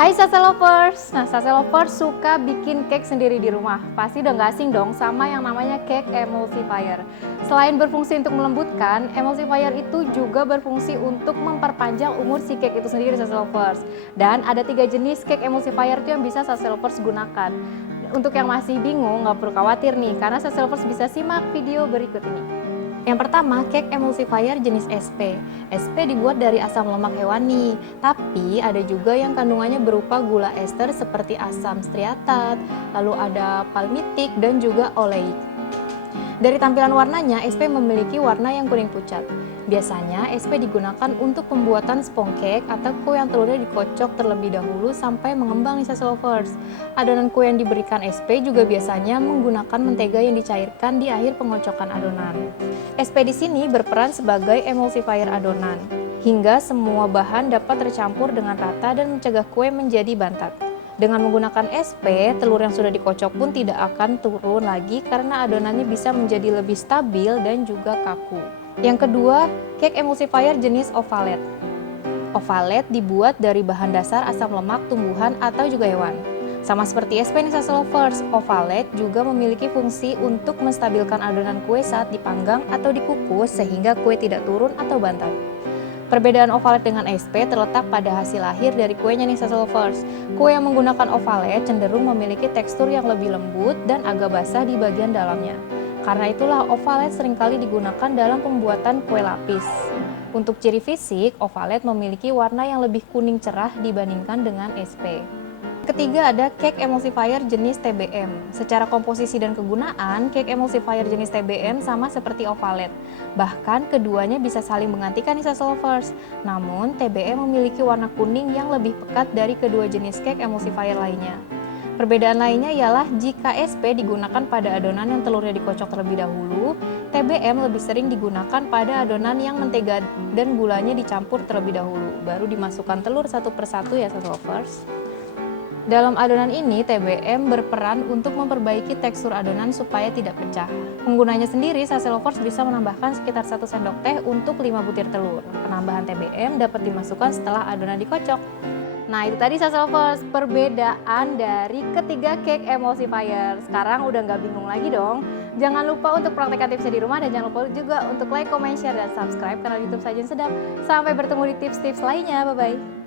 Hai Sase Lovers! Nah, Sase Lovers suka bikin cake sendiri di rumah. Pasti udah nggak asing dong sama yang namanya cake emulsifier. Selain berfungsi untuk melembutkan, emulsifier itu juga berfungsi untuk memperpanjang umur si cake itu sendiri, Sase Lovers. Dan ada 3 jenis cake emulsifier itu yang bisa Sase Lovers gunakan. Untuk yang masih bingung, nggak perlu khawatir nih, karena Sase Lovers bisa simak video berikut ini. Yang pertama, cake emulsifier jenis SP. SP dibuat dari asam lemak hewani, tapi ada juga yang kandungannya berupa gula ester seperti asam striatat, lalu ada palmitik dan juga oleik. Dari tampilan warnanya, SP memiliki warna yang kuning pucat. Biasanya, SP digunakan untuk pembuatan spong cake atau kue yang telurnya dikocok terlebih dahulu sampai mengembang nih Sase Lovers. Adonan kue yang diberikan SP juga biasanya menggunakan mentega yang dicairkan di akhir pengocokan adonan. SP di sini berperan sebagai emulsifier adonan, hingga semua bahan dapat tercampur dengan rata dan mencegah kue menjadi bantat. Dengan menggunakan SP, telur yang sudah dikocok pun tidak akan turun lagi karena adonannya bisa menjadi lebih stabil dan juga kaku. Yang kedua, cake emulsifier jenis ovalet. Ovalet dibuat dari bahan dasar asam lemak tumbuhan atau juga hewan. Sama seperti SP nih Sase Lovers, ovalet juga memiliki fungsi untuk menstabilkan adonan kue saat dipanggang atau dikukus sehingga kue tidak turun atau bantat. Perbedaan ovalet dengan SP terletak pada hasil akhir dari kuenya nih Sase Lovers. Kue yang menggunakan ovalet cenderung memiliki tekstur yang lebih lembut dan agak basah di bagian dalamnya. Karena itulah ovalet seringkali digunakan dalam pembuatan kue lapis. Untuk ciri fisik, ovalet memiliki warna yang lebih kuning cerah dibandingkan dengan SP. Ketiga ada cake emulsifier jenis TBM. Secara komposisi dan kegunaan, cake emulsifier jenis TBM sama seperti ovalet. Bahkan keduanya bisa saling menggantikan nih Sase Lovers. Namun TBM memiliki warna kuning yang lebih pekat dari kedua jenis cake emulsifier lainnya. Perbedaan lainnya ialah jika SP digunakan pada adonan yang telurnya dikocok terlebih dahulu, TBM lebih sering digunakan pada adonan yang mentega dan gulanya dicampur terlebih dahulu, baru dimasukkan telur satu persatu ya Sase Lovers. Dalam adonan ini, TBM berperan untuk memperbaiki tekstur adonan supaya tidak pecah. Penggunanya sendiri, Sase Lovers bisa menambahkan sekitar 1 sendok teh untuk 5 butir telur. Penambahan TBM dapat dimasukkan setelah adonan dikocok. Nah, itu tadi Sase Lovers, perbedaan dari ketiga cake emulsifier. Sekarang udah nggak bingung lagi dong. Jangan lupa untuk praktekkan tipsnya di rumah dan jangan lupa juga untuk like, comment, share, dan subscribe kanal YouTube Sajian Sedap. Sampai bertemu di tips-tips lainnya. Bye-bye.